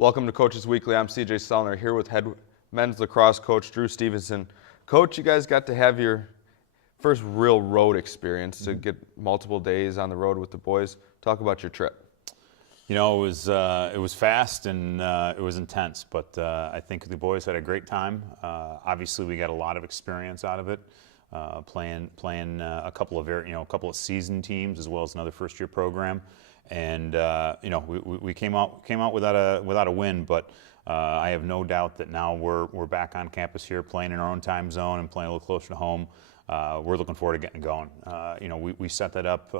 Welcome to Coaches Weekly. I'm CJ Sellner here with head men's lacrosse coach Drew Stevenson. Coach, you guys got to have your first real road experience to get multiple days on the road with the boys. Talk about your trip. You know, it was fast and it was intense, but I think the boys had a great time. Obviously, we got a lot of experience out of it, playing a couple of seasoned teams as well as another first-year program, and we came out without a win, but I have no doubt that now we're back on campus here, playing in our own time zone and playing a little closer to home. We're looking forward to getting going. We set that up,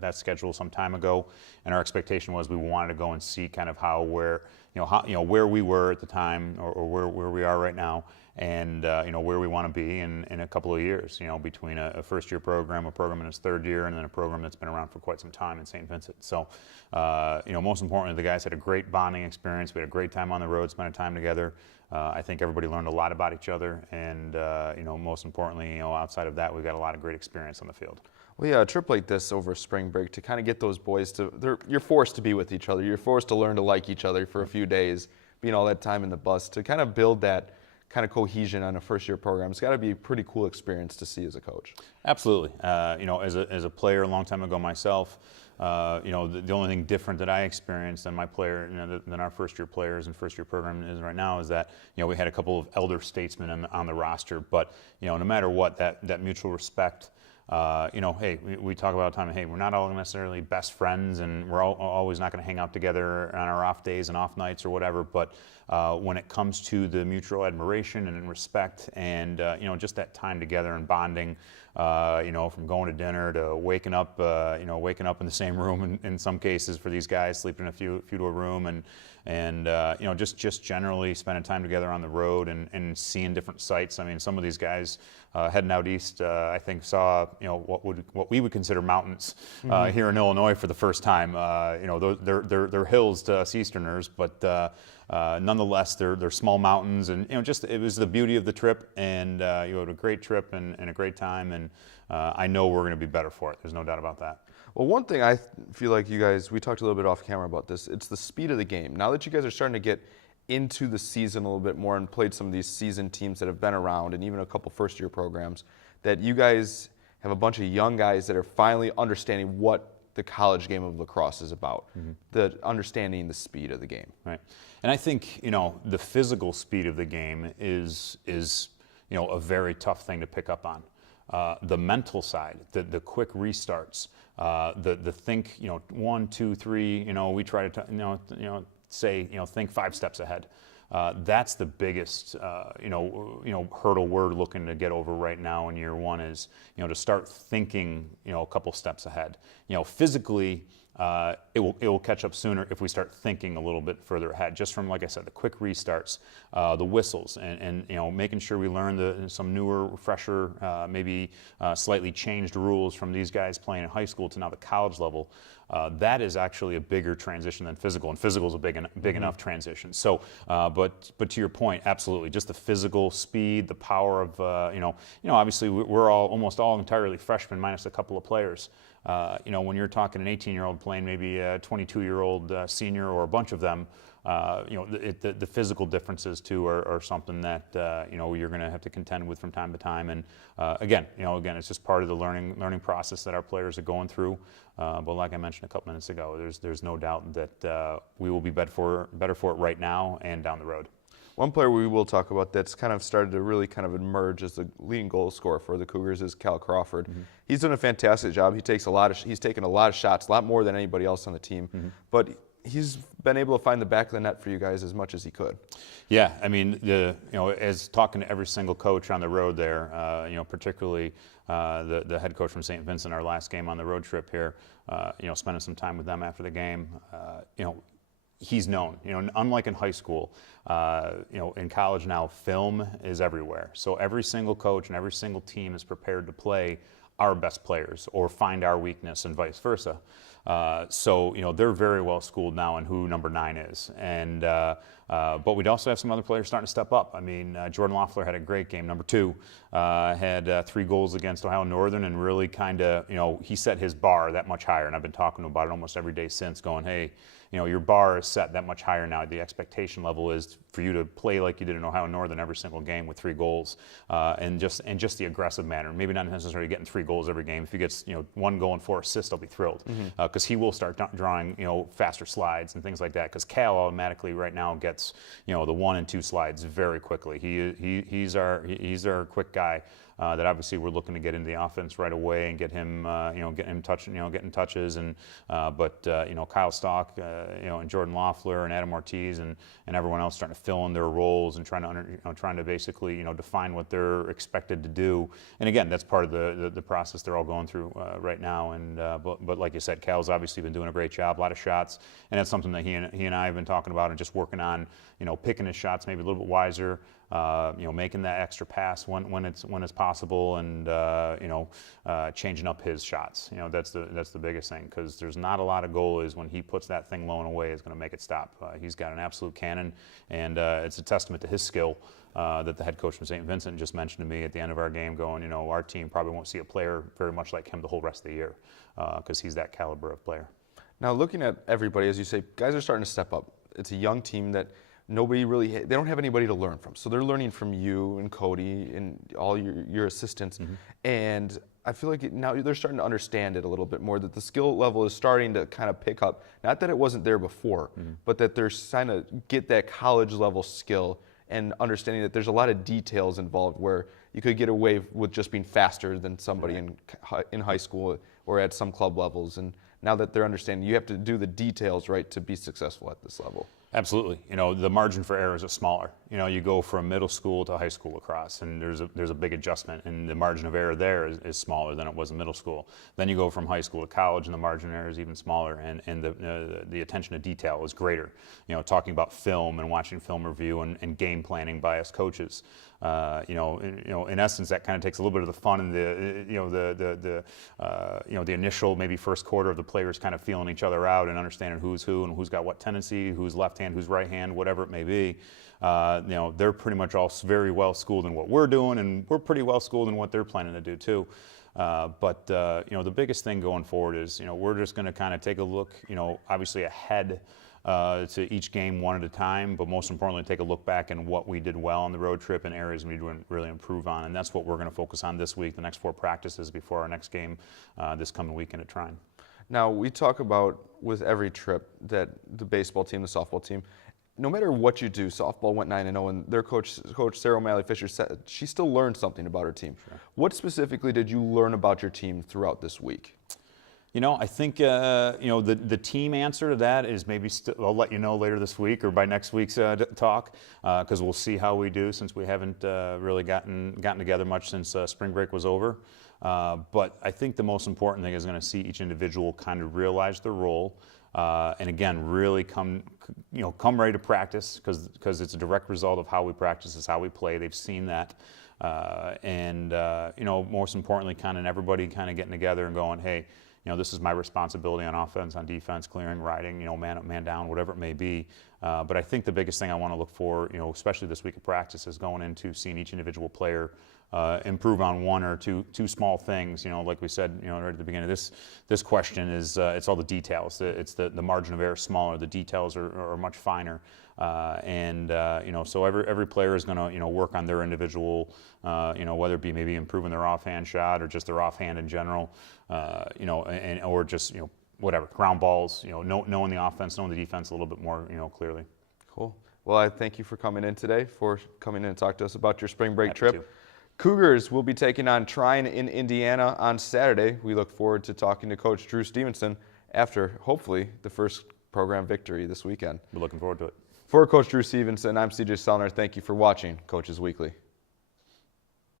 that schedule some time ago, and our expectation was we wanted to go and see kind of where we were at the time, or where we are right now, and where we want to be in a couple of years. Between a first-year program, a program in its third year, and then a program that's been around for quite some time in St. Vincent. So, most importantly, the guys had a great bonding experience. We had a great time on the road, spending time together. I think everybody learned a lot about each other, and most importantly, outside of that, we got a lot of great experience on the field. Well, yeah, a trip like this over spring break to kind of get those boys you're forced to be with each other. You're forced to learn to like each other for a few days, being all that time in the bus, to kind of build that kind of cohesion on a first-year program. It's got to be a pretty cool experience to see as a coach. Absolutely. As a player a long time ago myself, the only thing different that I experienced than my player, than our first-year players and first-year program is right now, is that we had a couple of elder statesmen on the roster. But no matter what, that mutual respect. Hey, we talk about time. Hey, we're not all necessarily best friends, and we're always not going to hang out together on our off days and off nights or whatever. But when it comes to the mutual admiration and respect, and just that time together and bonding, from going to dinner to waking up in the same room in some cases for these guys, sleeping in a few to a room, and just generally spending time together on the road and seeing different sights. I mean, some of these guys heading out east, I think saw what we would consider mountains here in Illinois for the first time. They're hills to us Easterners, but nonetheless, they're small mountains, and it was the beauty of the trip, and you had a great trip and a great time, and I know we're going to be better for it. There's no doubt about that. Well, one thing I feel like you guys, we talked a little bit off camera about this, it's the speed of the game. Now that you guys are starting to get into the season a little bit more and played some of these seasoned teams that have been around, and even a couple first-year programs, that you guys have a bunch of young guys that are finally understanding what the college game of lacrosse is about, the understanding the speed of the game. Right. And I think, the physical speed of the game is a very tough thing to pick up on. The mental side, the quick restarts, the think, 1, 2, 3, we try to, think 5 steps ahead. That's the biggest, hurdle we're looking to get over right now in year one is, to start thinking, a couple steps ahead. Physically, it will catch up sooner if we start thinking a little bit further ahead, just from, like I said, the quick restarts, the whistles, and making sure we learn some newer, fresher, maybe slightly changed rules from these guys playing in high school to now the college level. That is actually a bigger transition than physical, and physical is a big enough transition. So, but to your point, absolutely, just the physical speed, the power of, obviously we're almost all entirely freshmen minus a couple of players. When you're talking an 18-year-old playing maybe a 22-year-old senior or a bunch of them, the physical differences too are something that you're going to have to contend with from time to time. And again, it's just part of the learning process that our players are going through. But like I mentioned a couple minutes ago, there's no doubt that we will be better for it right now and down the road. One player we will talk about that's kind of started to really kind of emerge as the leading goal scorer for the Cougars is Cal Crawford. He's done a fantastic job. He's taken a lot of shots, a lot more than anybody else on the team. But he's been able to find the back of the net for you guys as much as he could. Yeah, I mean, as talking to every single coach on the road there, particularly the head coach from St. Vincent, our last game on the road trip here, spending some time with them after the game, he's known, unlike in high school, in college now, film is everywhere. So every single coach and every single team is prepared to play our best players or find our weakness and vice versa. So, they're very well schooled now on who number 9 is. And but we'd also have some other players starting to step up. I mean, Jordan Loeffler had a great game. Number 2 had 3 goals against Ohio Northern, and really kind of, he set his bar that much higher. And I've been talking to him about it almost every day since, going, hey, your bar is set that much higher now. The expectation level is for you to play like you did in Ohio Northern every single game with 3 goals, and just the aggressive manner. Maybe not necessarily getting 3 goals every game. If he gets 1 goal and 4 assists, I'll be thrilled, because he will start drawing faster slides and things like that. Because Cal automatically right now gets the 1 and 2 slides very quickly. He's our quick guy. That obviously we're looking to get into the offense right away and get him, getting touches, and but Kyle Stock, and Jordan Loeffler and Adam Ortiz and everyone else starting to fill in their roles and trying to basically define what they're expected to do. And again, that's part of the process they're all going through right now. And but like you said, Cal's obviously been doing a great job, a lot of shots, and that's something that he and I have been talking about and just working on, picking his shots maybe a little bit wiser. Making that extra pass when it's possible, and changing up his shots. That's the biggest thing, because there's not a lot of goalies when he puts that thing low and away is going to make it stop. He's got an absolute cannon, and it's a testament to his skill that the head coach from St. Vincent just mentioned to me at the end of our game, going, our team probably won't see a player very much like him the whole rest of the year, because he's that caliber of player. Now, looking at everybody, as you say, guys are starting to step up. It's a young team that they don't have anybody to learn from. So they're learning from you and Cody and all your assistants. And I feel like now they're starting to understand it a little bit more, that the skill level is starting to kind of pick up. Not that it wasn't there before, but that they're trying to get that college level skill and understanding that there's a lot of details involved where you could get away with just being faster than somebody in high school or at some club levels. And now that they're understanding, you have to do the details right to be successful at this level. Absolutely. The margin for errors is smaller. You go from middle school to high school lacrosse, and there's a big adjustment, and the margin of error there is smaller than it was in middle school. Then you go from high school to college, and the margin of error is even smaller, and the attention to detail is greater. Talking about film and watching film review and game planning by us coaches. In essence, that kind of takes a little bit of the fun and the initial maybe first quarter of the players kind of feeling each other out and understanding who's who and who's got what tendency, who's left hand, who's right hand, whatever it may be. They're pretty much all very well schooled in what we're doing, and we're pretty well schooled in what they're planning to do too. But the biggest thing going forward is we're just going to kind of take a look, obviously ahead to each game one at a time, but most importantly, take a look back and what we did well on the road trip and areas we need to really improve on. And that's what we're going to focus on this week, the next 4 practices before our next game this coming weekend at Trine. Now, we talk about with every trip that the baseball team, the softball team, no matter what you do, softball went 9-0, and their coach Sarah O'Malley Fisher, said she still learned something about her team. Sure. What specifically did you learn about your team throughout this week? I think the team answer to that is maybe I'll let you know later this week or by next week's talk, because we'll see how we do, since we haven't really gotten together much since spring break was over. But I think the most important thing is going to see each individual kind of realize their role, and again, really come ready to practice, because it's a direct result of how we practice is how we play. They've seen that. And most importantly, kind of everybody kind of getting together and going, hey, this is my responsibility on offense, on defense, clearing, riding, man up, man down, whatever it may be. But I think the biggest thing I want to look for, especially this week of practice, is going into seeing each individual player improve on one or two small things. Like we said, right at the beginning of this question is it's all the details. It's the margin of error is smaller. The details are much finer. So every player is going to work on their individual, whether it be maybe improving their offhand shot or just their offhand in general, or just whatever, ground balls, knowing the offense, knowing the defense a little bit more clearly. Cool. Well, I thank you for coming in today, for coming in and talk to us about your spring break trip. To. Cougars will be taking on Trine in Indiana on Saturday. We look forward to talking to Coach Drew Stevenson after, hopefully, the first program victory this weekend. We're looking forward to it. For Coach Drew Stevenson, I'm CJ Sellner. Thank you for watching Coaches Weekly.